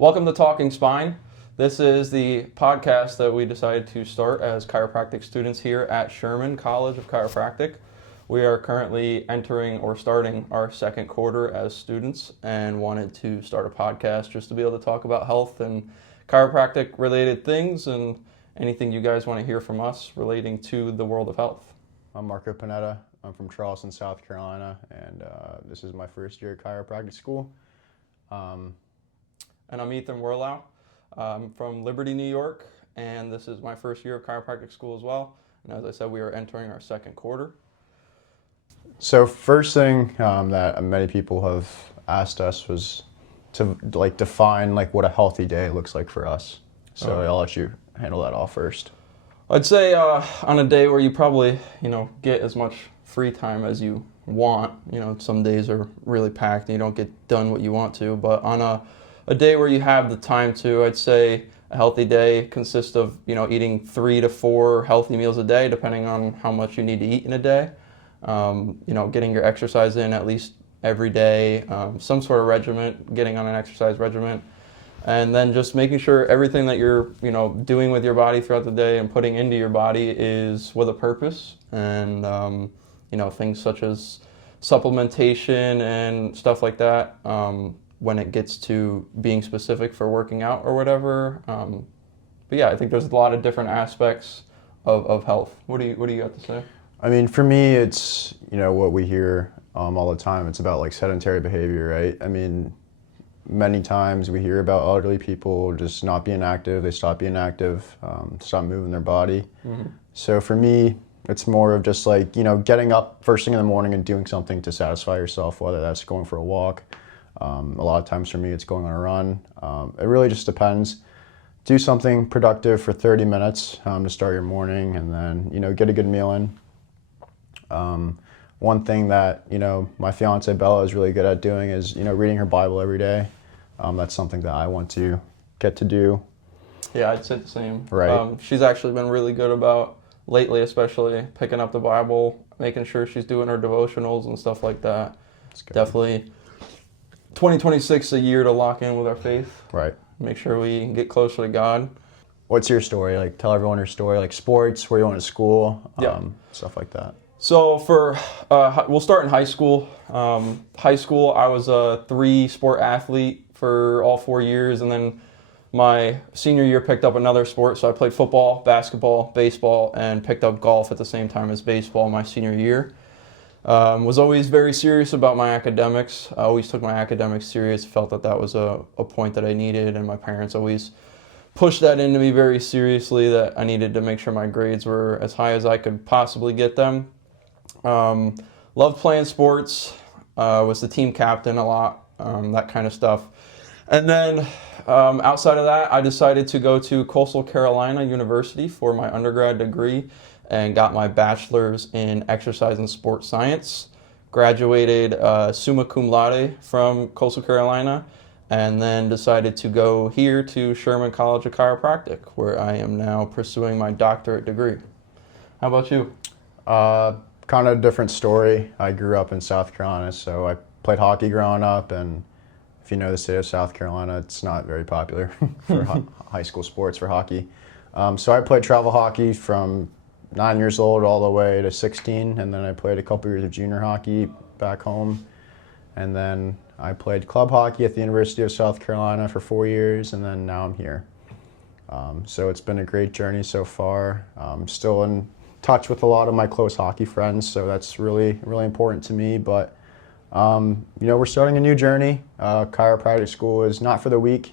Welcome to Talking Spine. This is the podcast that we decided to start as chiropractic students here at Sherman College of Chiropractic. We are currently entering or starting our second quarter as students and wanted to start a podcast just to be able to talk about health and chiropractic related things and anything you guys want to hear from us relating to the world of health. I'm Marco Panetta. I'm from Charleston, South Carolina, and this is my first year at chiropractic school. And I'm Ethan Werlau. I'm from Liberty, New York, and this is my first year of chiropractic school as well. And as I said, we are entering our second quarter. So first thing that many people have asked us was to define what a healthy day looks like for us. So I'll let you handle that off first. I'd say on a day where you probably, get as much free time as you want. Some days are really packed and you don't get done what you want to. But on a day where you have the time to, I'd say a healthy day consists of, eating 3 to 4 healthy meals a day, depending on how much you need to eat in a day. Getting your exercise in at least every day, some sort of regimen, getting on an exercise regimen. And then just making sure everything that you're, doing with your body throughout the day and putting into your body is with a purpose. And, things such as supplementation and stuff like that, when it gets to being specific for working out or whatever. But yeah, I think there's a lot of different aspects of health. What do you have to say? I mean, for me, it's, what we hear all the time. It's about sedentary behavior, right? I mean, many times we hear about elderly people just not being active. They stop being active, stop moving their body. Mm-hmm. So for me, it's more of just getting up first thing in the morning and doing something to satisfy yourself, whether that's going for a walk. A lot of times for me, it's going on a run. It really just depends. Do something productive for 30 minutes to start your morning, and then, get a good meal in. One thing that, my fiance Bella is really good at doing is, reading her Bible every day. That's something that I want to get to do. Yeah, I'd say the same. Right. She's actually been really good about, lately especially, picking up the Bible, making sure she's doing her devotionals and stuff like that. That's good. Definitely 2026 is a year to lock in with our faith. Right. Make sure we get closer to God. What's your story? Tell everyone your story, sports, where you went to school, stuff like that. So we'll start in high school. High school, I was a 3-sport athlete for all 4 years, and then my senior year picked up another sport. So I played football, basketball, baseball, and picked up golf at the same time as baseball my senior year. Was always very serious about my academics. I always took my academics serious, felt that was a point that I needed, and my parents always pushed that into me very seriously, that I needed to make sure my grades were as high as I could possibly get them. Loved playing sports, was the team captain a lot, that kind of stuff. And then outside of that, I decided to go to Coastal Carolina University for my undergrad degree and got my bachelor's in exercise and sports science. Graduated summa cum laude from Coastal Carolina, and then decided to go here to Sherman College of Chiropractic, where I am now pursuing my doctorate degree. How about you? Kind of a different story. I grew up in South Carolina, so I played hockey growing up, and if you know the state of South Carolina, it's not very popular for high school sports for hockey. So I played travel hockey from 9 years old all the way to 16, and then I played a couple years of junior hockey back home, and then I played club hockey at the University of South Carolina for 4 years, and then now I'm here. So it's been a great journey so far. I'm still in touch with a lot of my close hockey friends, so that's really, really important to me. But we're starting a new journey. Chiropractic school is not for the weak.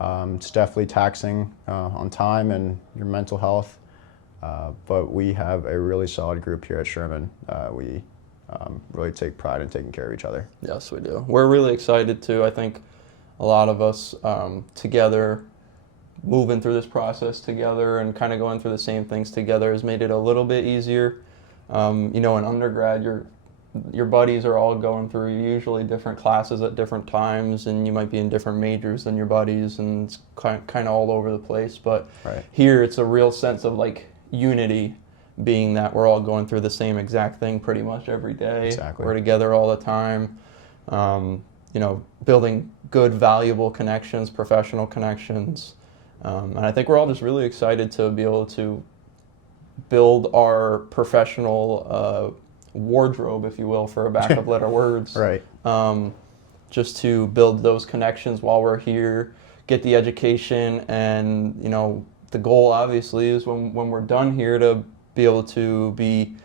It's definitely taxing on time and your mental health. But we have a really solid group here at Sherman. We really take pride in taking care of each other. Yes, we do. We're really excited too. I think a lot of us together, moving through this process together and kind of going through the same things together has made it a little bit easier. In undergrad, your buddies are all going through usually different classes at different times, and you might be in different majors than your buddies, and it's kind of all over the place. But right. Here, it's a real sense of unity, being that we're all going through the same exact thing pretty much every day. Exactly. We're together all the time. building good, valuable connections, professional connections. And I think we're all just really excited to be able to build our professional wardrobe, if you will, for a back of letter words. Right. Just to build those connections while we're here, get the education, and the goal obviously is when we're done here to be able to be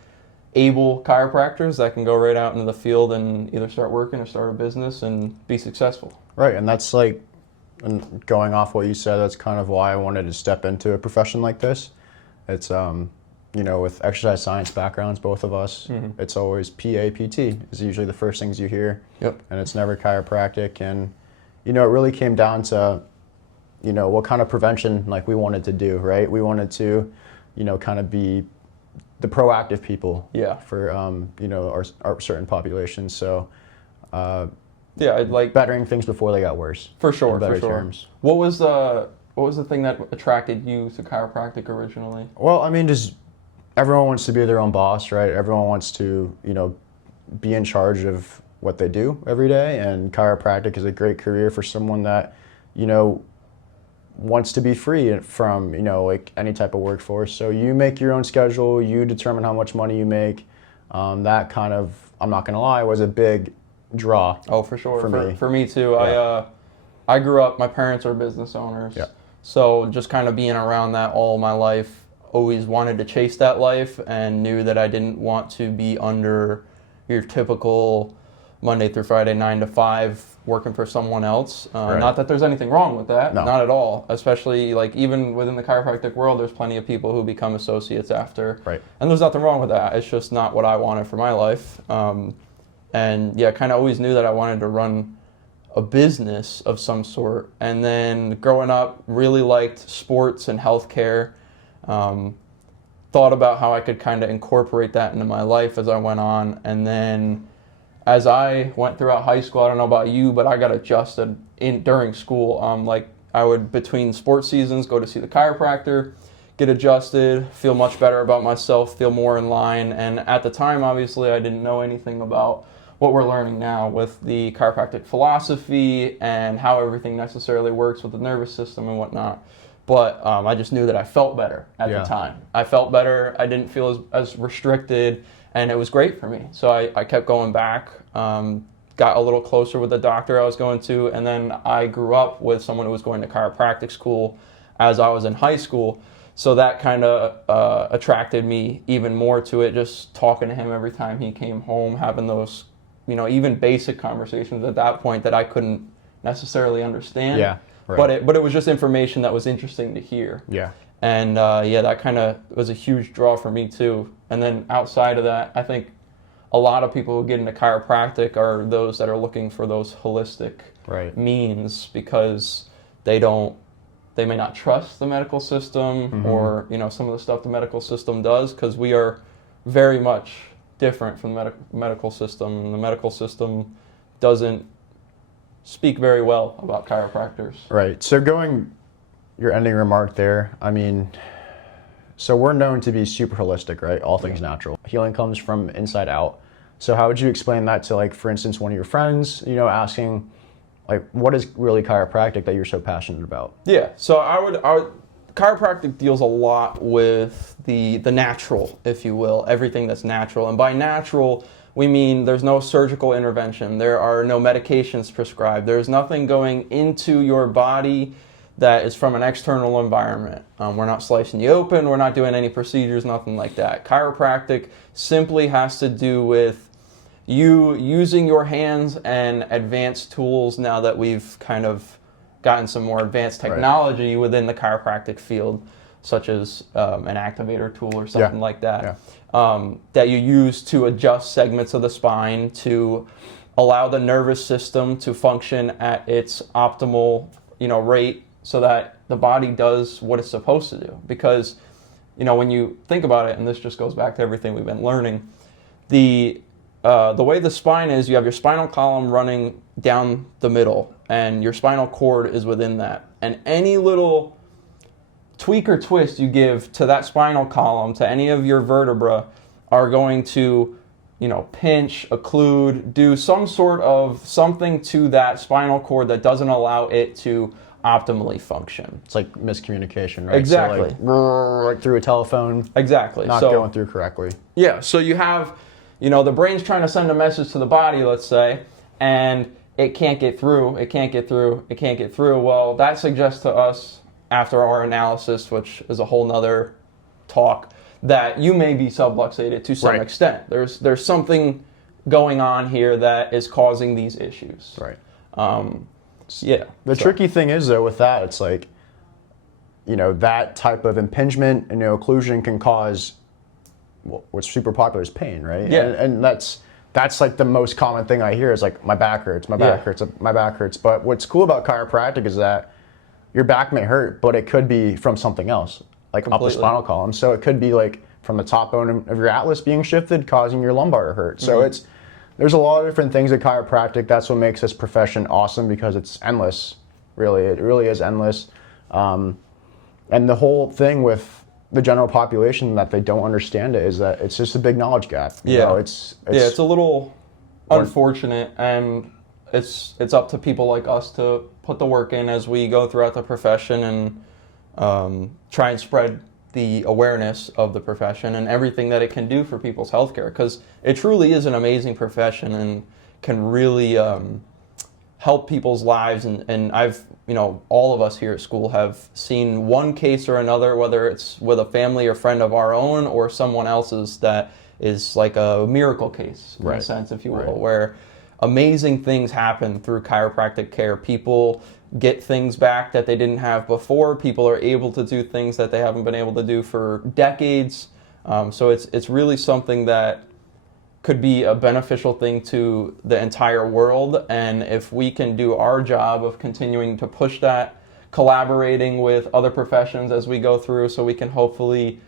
able chiropractors that can go right out into the field and either start working or start a business and be successful. Right, and that's like, and going off what you said, that's kind of why I wanted to step into a profession like this. It's with exercise science backgrounds, both of us, it's always PA, PT is usually the first things you hear. Yep. And it's never chiropractic. And, it really came down to, what kind of prevention like we wanted to do, right? We wanted to, kind of be the proactive people for, our certain populations. So, bettering things before they got worse. For sure, in better for sure. terms. What was the thing that attracted you to chiropractic originally? Well, I mean, just everyone wants to be their own boss, right? Everyone wants to, be in charge of what they do every day, and chiropractic is a great career for someone that, wants to be free from, like any type of workforce. So you make your own schedule, you determine how much money you make. That kind of, I'm not gonna lie, was a big draw. Oh, for sure. For me too. Yeah. I grew up, my parents are business owners. Yeah. So just kind of being around that all my life, always wanted to chase that life and knew that I didn't want to be under your typical Monday through Friday 9 to 5 working for someone else. Right. Not that there's anything wrong with that, No. not at all. Especially like even within the chiropractic world, there's plenty of people who become associates after. Right. And there's nothing wrong with that. It's just not what I wanted for my life. And yeah, kind of always knew that I wanted to run a business of some sort. And then growing up, really liked sports and healthcare. Thought about how I could kind of incorporate that into my life as I went on. And then as I went throughout high school, I don't know about you, but I got adjusted during school. Like I would, between sports seasons, go to see the chiropractor, get adjusted, feel much better about myself, feel more in line. And at the time, obviously, I didn't know anything about what we're learning now with the chiropractic philosophy and how everything necessarily works with the nervous system and whatnot. But I just knew that I felt better at the time. I felt better. I didn't feel as restricted, and it was great for me. So I kept going back, got a little closer with the doctor I was going to, and then I grew up with someone who was going to chiropractic school as I was in high school. So that kind of attracted me even more to it, just talking to him every time he came home, having those, even basic conversations at that point that I couldn't necessarily understand. Yeah. Right. But it was just information that was interesting to hear. Yeah. And that kind of was a huge draw for me too. And then outside of that, I think a lot of people who get into chiropractic are those that are looking for those holistic means because they may not trust the medical system or some of the stuff the medical system does, because we are very much different from the medical system. The medical system doesn't speak very well about chiropractors. Right. So your ending remark there, I mean, so we're known to be super holistic, right? All things natural. Healing comes from inside out. So how would you explain that to, like, for instance, one of your friends, asking, like, what is really chiropractic that you're so passionate about? Yeah. So I would chiropractic deals a lot with the natural, if you will, everything that's natural. And by natural, we mean there's no surgical intervention. There are no medications prescribed. There's nothing going into your body that is from an external environment. We're not slicing you open. We're not doing any procedures, nothing like that. Chiropractic simply has to do with you using your hands and advanced tools now that we've kind of gotten some more advanced technology within the chiropractic field, such as an activator tool or something like that. That you use to adjust segments of the spine to allow the nervous system to function at its optimal, rate, so that the body does what it's supposed to do. Because, when you think about it, and this just goes back to everything we've been learning, the way the spine is, you have your spinal column running down the middle, and your spinal cord is within that. And any little tweak or twist you give to that spinal column, to any of your vertebra, are going to pinch, occlude, do some sort of something to that spinal cord that doesn't allow it to optimally function. It's like miscommunication, right? Exactly. So like through a telephone, Exactly. not going through correctly. Yeah, so you have, the brain's trying to send a message to the body, let's say, and it can't get through, it can't get through, it can't get through. Well, that suggests to us, after our analysis, which is a whole nother talk, that you may be subluxated to some extent. There's something going on here that is causing these issues. Right. The tricky thing is, though, with that, it's like, that type of impingement and occlusion can cause what's super popular is pain, right? Yeah. And that's like the most common thing I hear is like, my back hurts, my back hurts, my back hurts. But what's cool about chiropractic is that your back may hurt, but it could be from something else, like up the spinal column. So it could be like from the top bone of your atlas being shifted, causing your lumbar to hurt. So there's a lot of different things at chiropractic. That's what makes this profession awesome, because it's endless, really. It really is endless. And the whole thing with the general population that they don't understand it is that it's just a big knowledge gap. It's a little unfortunate, and it's up to people like us to put the work in as we go throughout the profession and try and spread the awareness of the profession and everything that it can do for people's healthcare, because it truly is an amazing profession and can really help people's lives. And I've, all of us here at school have seen one case or another, whether it's with a family or friend of our own or someone else's, that is like a miracle case, in a sense, if you will, where amazing things happen through chiropractic care. People get things back that they didn't have before. People are able to do things that they haven't been able to do for decades. So it's really something that could be a beneficial thing to the entire world. And if we can do our job of continuing to push that, collaborating with other professions as we go through, so we can hopefully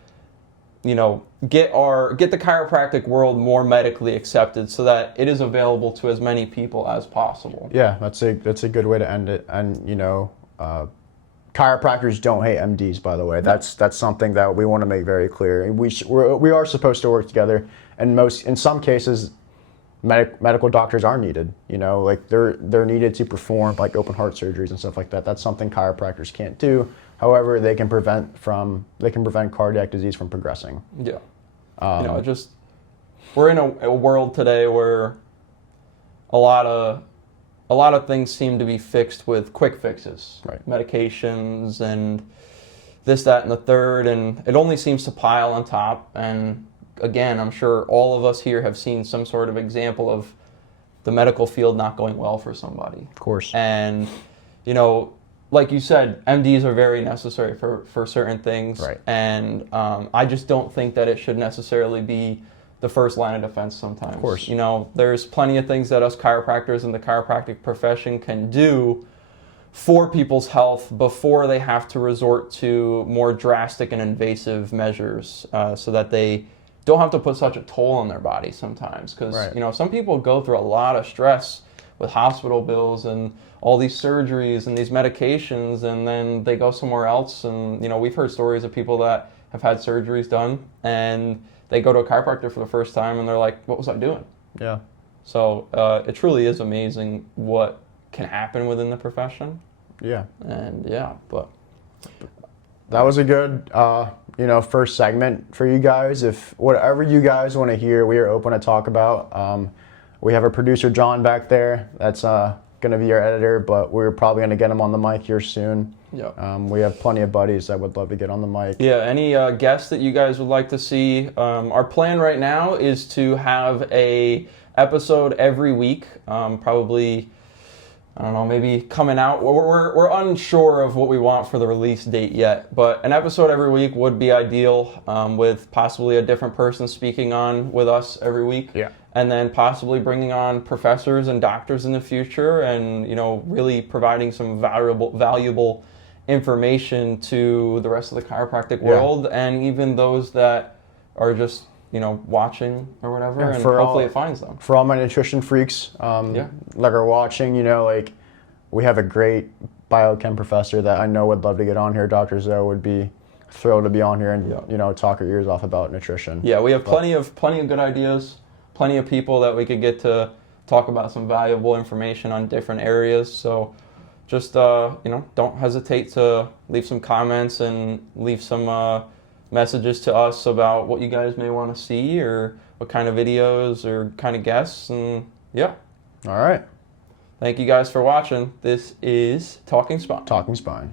get the chiropractic world more medically accepted, so that it is available to as many people as possible. Yeah, that's a good way to end it. And chiropractors don't hate MDs, by the way. That's something that we want to make very clear. We are supposed to work together, and in some cases, medical doctors are needed. Like they're needed to perform like open heart surgeries and stuff like that. That's something chiropractors can't do. However, they can prevent cardiac disease from progressing. Yeah. We're in a world today where a lot of things seem to be fixed with quick fixes. Right. Medications and this, that, and the third, and it only seems to pile on top. And again, I'm sure all of us here have seen some sort of example of the medical field not going well for somebody. Of course. And, like you said, MDs are very necessary for certain things. Right. And I just don't think that it should necessarily be the first line of defense sometimes. Of course. There's plenty of things that us chiropractors and the chiropractic profession can do for people's health before they have to resort to more drastic and invasive measures, so that they don't have to put such a toll on their body sometimes. Because, some people go through a lot of stress with hospital bills and all these surgeries and these medications, and then they go somewhere else. And, we've heard stories of people that have had surgeries done, and they go to a chiropractor for the first time, and they're like, what was I doing? Yeah. So it truly is amazing what can happen within the profession. Yeah. And but that was a good, first segment for you guys. If whatever you guys want to hear, we are open to talk about. We have our producer, John, back there. That's going to be our editor, but we're probably going to get him on the mic here soon. Yeah. We have plenty of buddies that would love to get on the mic. Yeah, any guests that you guys would like to see. Our plan right now is to have a episode every week, probably, I don't know, maybe coming out. We're unsure of what we want for the release date yet, but an episode every week would be ideal, with possibly a different person speaking on with us every week. Yeah. And then possibly bringing on professors and doctors in the future, and really providing some valuable information to the rest of the chiropractic world, and even those that are just watching or whatever, and hopefully it finds them. For all my nutrition freaks that are watching, we have a great biochem professor that I know would love to get on here. Dr. Zoe would be thrilled to be on here and talk our ears off about nutrition. Yeah, we have plenty of good ideas, plenty of people that we could get to talk about some valuable information on different areas. So just, don't hesitate to leave some comments and leave some messages to us about what you guys may want to see or what kind of videos or kind of guests. And yeah. All right. Thank you guys for watching. This is Talking Spine. Talking Spine.